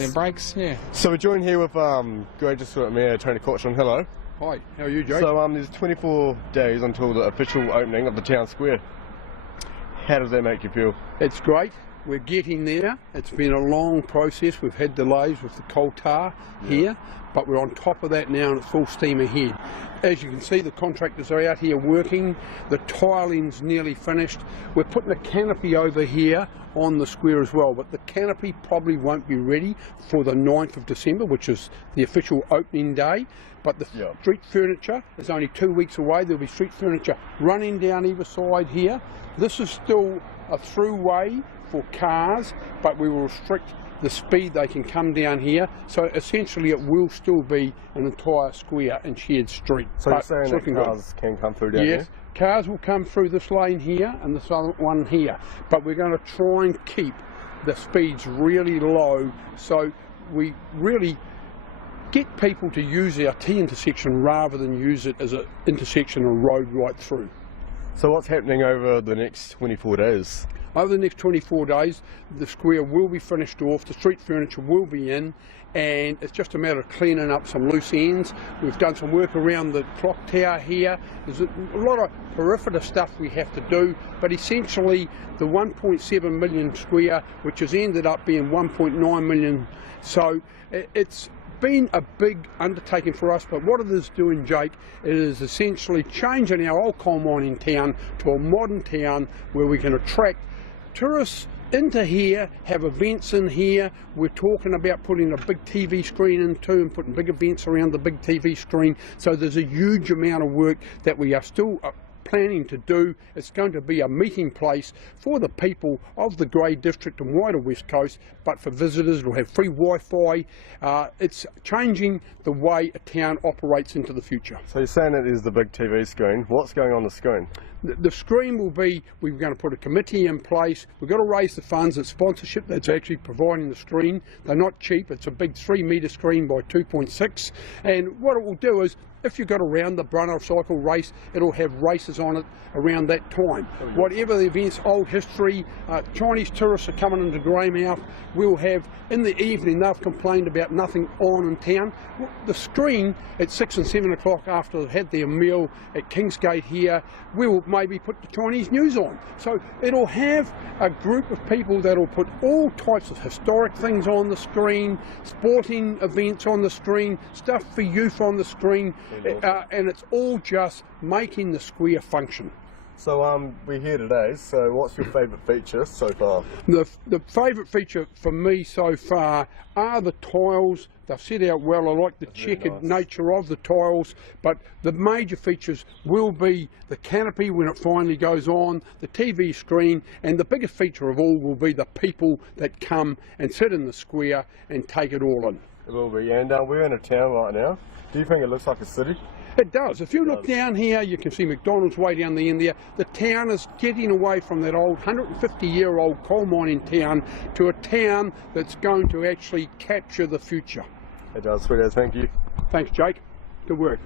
Then brakes, yeah. So we're joined here with Graduate Mayor Tony Kokshoorn. Hello. Hi, how are you, Jake? So there's 24 days until the official opening of the town square. How does that make you feel? It's great. We're getting there. It's been a long process. We've had delays with the coal tar here, but we're on top of that now and it's full steam ahead. As you can see, the contractors are out here working. The tiling's nearly finished. We're putting a canopy over here on the square as well, but the canopy probably won't be ready for the 9th of December, which is the official opening day. But the street furniture is only 2 weeks away. There'll be street furniture running down either side here. This is still a throughway for cars, but we will restrict the speed they can come down here. So essentially it will still be an entire square and shared street. So you're saying that cars can come through down here? Yes, cars will come through this lane here and this other one here. But we're going to try and keep the speeds really low so we really get people to use our T intersection rather than use it as an intersection or road right through. So what's happening over the next 24 days? Over the next 24 days, the square will be finished off, the street furniture will be in, and it's just a matter of cleaning up some loose ends. We've done some work around the clock tower here. There's a lot of peripheral stuff we have to do, but essentially the 1.7 million square, which has ended up being 1.9 million, so it's been a big undertaking for us. But what it is doing, Jake, it is essentially changing our old coal mining town to a modern town where we can attract tourists into here, have events in here. We're talking about putting a big TV screen in too and putting big events around the big TV screen. So there's a huge amount of work that we are still planning to do. It's going to be a meeting place for the people of the Grey District and wider West Coast, but for visitors it'll have free Wi-Fi. It's changing the way a town operates into the future. So you're saying it is the big TV screen. What's going on the screen? The screen will be, we're going to put a committee in place. We've got to raise the funds. It's sponsorship that's actually providing the screen. They're not cheap. It's a big 3-metre screen by 2.6. And what it will do is, if you've got a round the Brunner cycle race, it'll have races on it around that time. Whatever the events, old history, Chinese tourists are coming into Greymouth. We'll have, in the evening, they've complained about nothing on in town. The screen at 6 and 7 o'clock after they've had their meal at Kingsgate here, we'll maybe put the Chinese news on. So it'll have a group of people that'll put all types of historic things on the screen, sporting events on the screen, stuff for youth on the screen, and it's all just making the square function. So we're here today, so what's your favourite feature so far? The favourite feature for me so far are the tiles. They've set out well. I like the checkered nature of the tiles, but the major features will be the canopy when it finally goes on, the TV screen, and the biggest feature of all will be the people that come and sit in the square and take it all in. It will be, and we're in a town right now. Do you think it looks like a city? It does. If you look down here, you can see McDonald's way down the end there. The town is getting away from that old 150-year-old coal mining town to a town that's going to actually capture the future. It does, sweetheart. Thank you. Thanks, Jake. Good work.